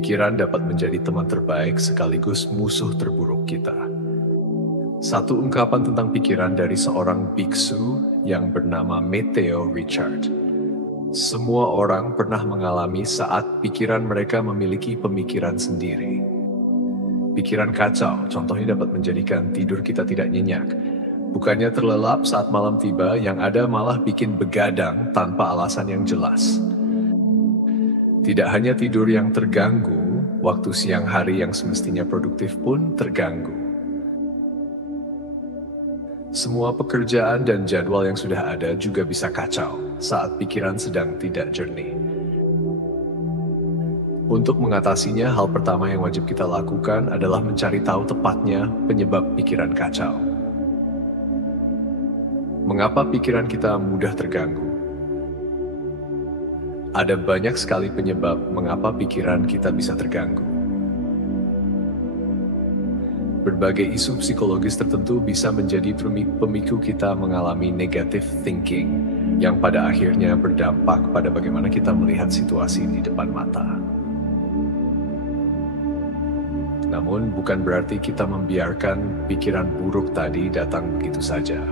Pikiran dapat menjadi teman terbaik sekaligus musuh terburuk kita. Satu ungkapan tentang pikiran dari seorang biksu yang bernama Matteo Ricard. Semua orang pernah mengalami saat pikiran mereka memiliki pemikiran sendiri. Pikiran kacau, contohnya dapat menjadikan tidur kita tidak nyenyak. Bukannya terlelap saat malam tiba, yang ada malah bikin begadang tanpa alasan yang jelas. Tidak hanya tidur yang terganggu, waktu siang hari yang semestinya produktif pun terganggu. Semua pekerjaan dan jadwal yang sudah ada juga bisa kacau saat pikiran sedang tidak jernih. Untuk mengatasinya, hal pertama yang wajib kita lakukan adalah mencari tahu tepatnya penyebab pikiran kacau. Mengapa pikiran kita mudah terganggu? Ada banyak sekali penyebab mengapa pikiran kita bisa terganggu. Berbagai isu psikologis tertentu bisa menjadi pemicu kita mengalami negative thinking, yang pada akhirnya berdampak pada bagaimana kita melihat situasi di depan mata. Namun bukan berarti kita membiarkan pikiran buruk tadi datang begitu saja.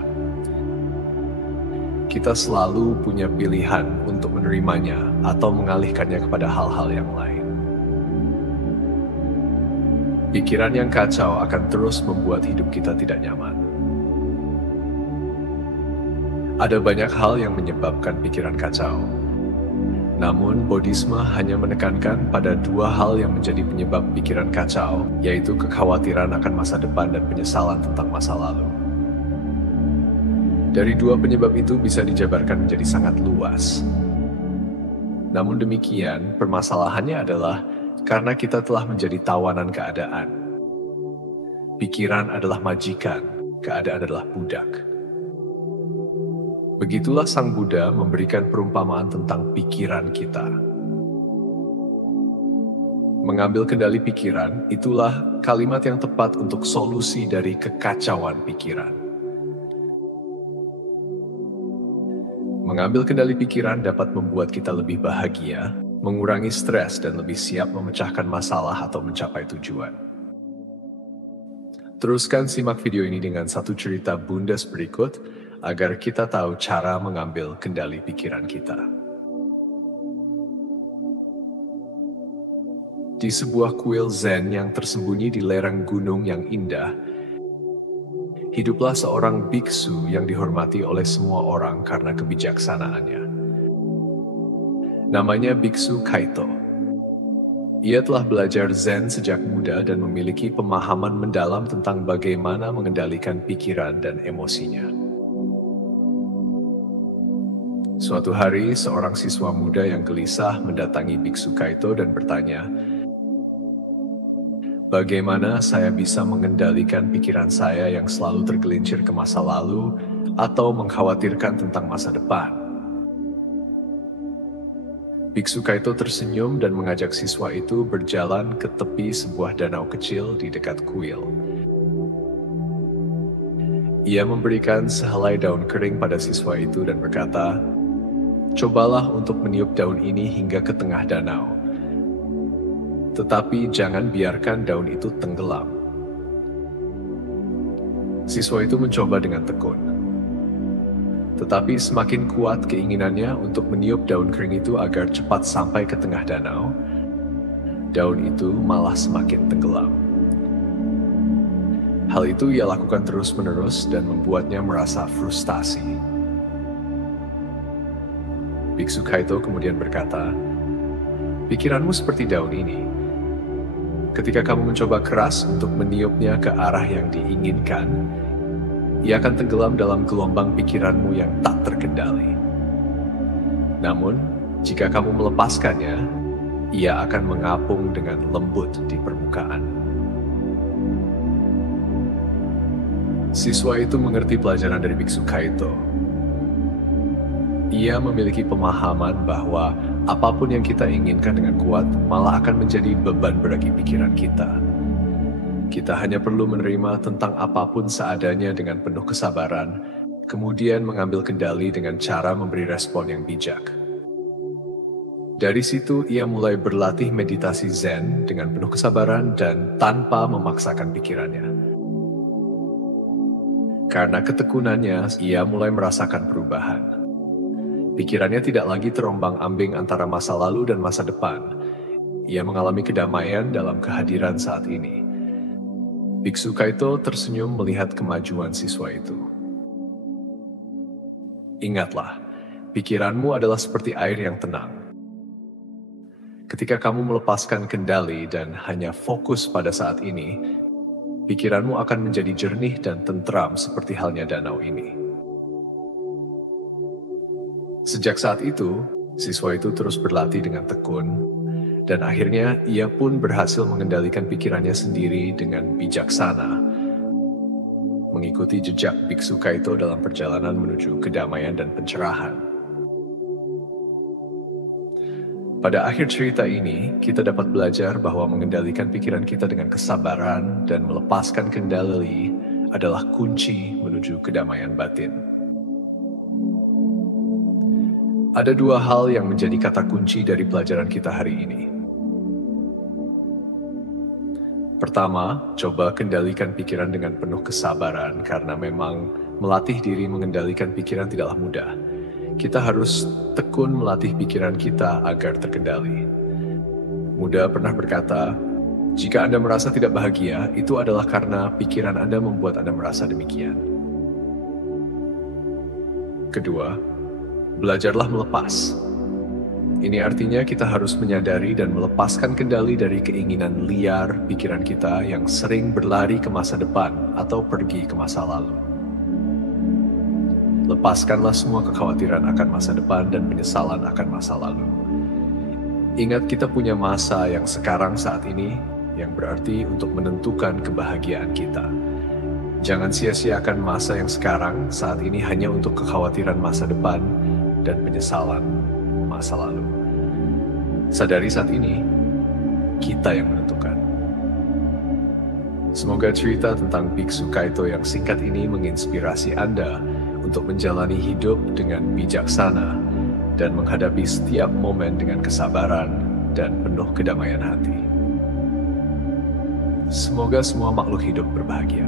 Kita selalu punya pilihan untuk menerimanya atau mengalihkannya kepada hal-hal yang lain. Pikiran yang kacau akan terus membuat hidup kita tidak nyaman. Ada banyak hal yang menyebabkan pikiran kacau. Namun, Bodhisme hanya menekankan pada dua hal yang menjadi penyebab pikiran kacau, yaitu kekhawatiran akan masa depan dan penyesalan tentang masa lalu. Dari dua penyebab itu bisa dijabarkan menjadi sangat luas. Namun demikian, permasalahannya adalah karena kita telah menjadi tawanan keadaan. Pikiran adalah majikan, keadaan adalah budak. Begitulah Sang Buddha memberikan perumpamaan tentang pikiran kita. Mengambil kendali pikiran, itulah kalimat yang tepat untuk solusi dari kekacauan pikiran. Mengambil kendali pikiran dapat membuat kita lebih bahagia, mengurangi stres dan lebih siap memecahkan masalah atau mencapai tujuan. Teruskan simak video ini dengan satu cerita Bundes berikut agar kita tahu cara mengambil kendali pikiran kita. Di sebuah kuil Zen yang tersembunyi di lereng gunung yang indah, hiduplah seorang biksu yang dihormati oleh semua orang karena kebijaksanaannya. Namanya Biksu Kaito. Ia telah belajar Zen sejak muda dan memiliki pemahaman mendalam tentang bagaimana mengendalikan pikiran dan emosinya. Suatu hari, seorang siswa muda yang gelisah mendatangi Biksu Kaito dan bertanya, "Bagaimana saya bisa mengendalikan pikiran saya yang selalu tergelincir ke masa lalu atau mengkhawatirkan tentang masa depan?" Biksu Kaito tersenyum dan mengajak siswa itu berjalan ke tepi sebuah danau kecil di dekat kuil. Ia memberikan sehelai daun kering pada siswa itu dan berkata, "Cobalah untuk meniup daun ini hingga ke tengah danau. Tetapi jangan biarkan daun itu tenggelam." Siswa itu mencoba dengan tekun. Tetapi semakin kuat keinginannya untuk meniup daun kering itu agar cepat sampai ke tengah danau, daun itu malah semakin tenggelam. Hal itu ia lakukan terus-menerus dan membuatnya merasa frustasi. Biksu Kaito kemudian berkata, "Pikiranmu seperti daun ini. Ketika kamu mencoba keras untuk meniupnya ke arah yang diinginkan, ia akan tenggelam dalam gelombang pikiranmu yang tak terkendali. Namun, jika kamu melepaskannya, ia akan mengapung dengan lembut di permukaan." Siswa itu mengerti pelajaran dari Biksu Kaito. Ia memiliki pemahaman bahwa apapun yang kita inginkan dengan kuat malah akan menjadi beban bagi pikiran kita. Kita hanya perlu menerima tentang apapun seadanya dengan penuh kesabaran, kemudian mengambil kendali dengan cara memberi respon yang bijak. Dari situ ia mulai berlatih meditasi Zen dengan penuh kesabaran dan tanpa memaksakan pikirannya. Karena ketekunannya, ia mulai merasakan perubahan. Pikirannya tidak lagi terombang-ambing antara masa lalu dan masa depan. Ia mengalami kedamaian dalam kehadiran saat ini. Biksu Kaito tersenyum melihat kemajuan siswa itu. Ingatlah, pikiranmu adalah seperti air yang tenang. Ketika kamu melepaskan kendali dan hanya fokus pada saat ini, pikiranmu akan menjadi jernih dan tentram seperti halnya danau ini. Sejak saat itu, siswa itu terus berlatih dengan tekun, dan akhirnya ia pun berhasil mengendalikan pikirannya sendiri dengan bijaksana, mengikuti jejak Biksu Kaito dalam perjalanan menuju kedamaian dan pencerahan. Pada akhir cerita ini, kita dapat belajar bahwa mengendalikan pikiran kita dengan kesabaran dan melepaskan kendali adalah kunci menuju kedamaian batin. Ada dua hal yang menjadi kata kunci dari pelajaran kita hari ini. Pertama, coba kendalikan pikiran dengan penuh kesabaran karena memang melatih diri mengendalikan pikiran tidaklah mudah. Kita harus tekun melatih pikiran kita agar terkendali. Buddha pernah berkata, jika Anda merasa tidak bahagia, itu adalah karena pikiran Anda membuat Anda merasa demikian. Kedua, belajarlah melepas. Ini artinya kita harus menyadari dan melepaskan kendali dari keinginan liar pikiran kita yang sering berlari ke masa depan atau pergi ke masa lalu. Lepaskanlah semua kekhawatiran akan masa depan dan penyesalan akan masa lalu. Ingat kita punya masa yang sekarang saat ini, yang berarti untuk menentukan kebahagiaan kita. Jangan sia-siakan masa yang sekarang saat ini hanya untuk kekhawatiran masa depan dan penyesalan masa lalu. Sadari saat ini, kita yang menentukan. Semoga cerita tentang Biksu Kaito yang singkat ini menginspirasi Anda untuk menjalani hidup dengan bijaksana dan menghadapi setiap momen dengan kesabaran dan penuh kedamaian hati. Semoga semua makhluk hidup berbahagia.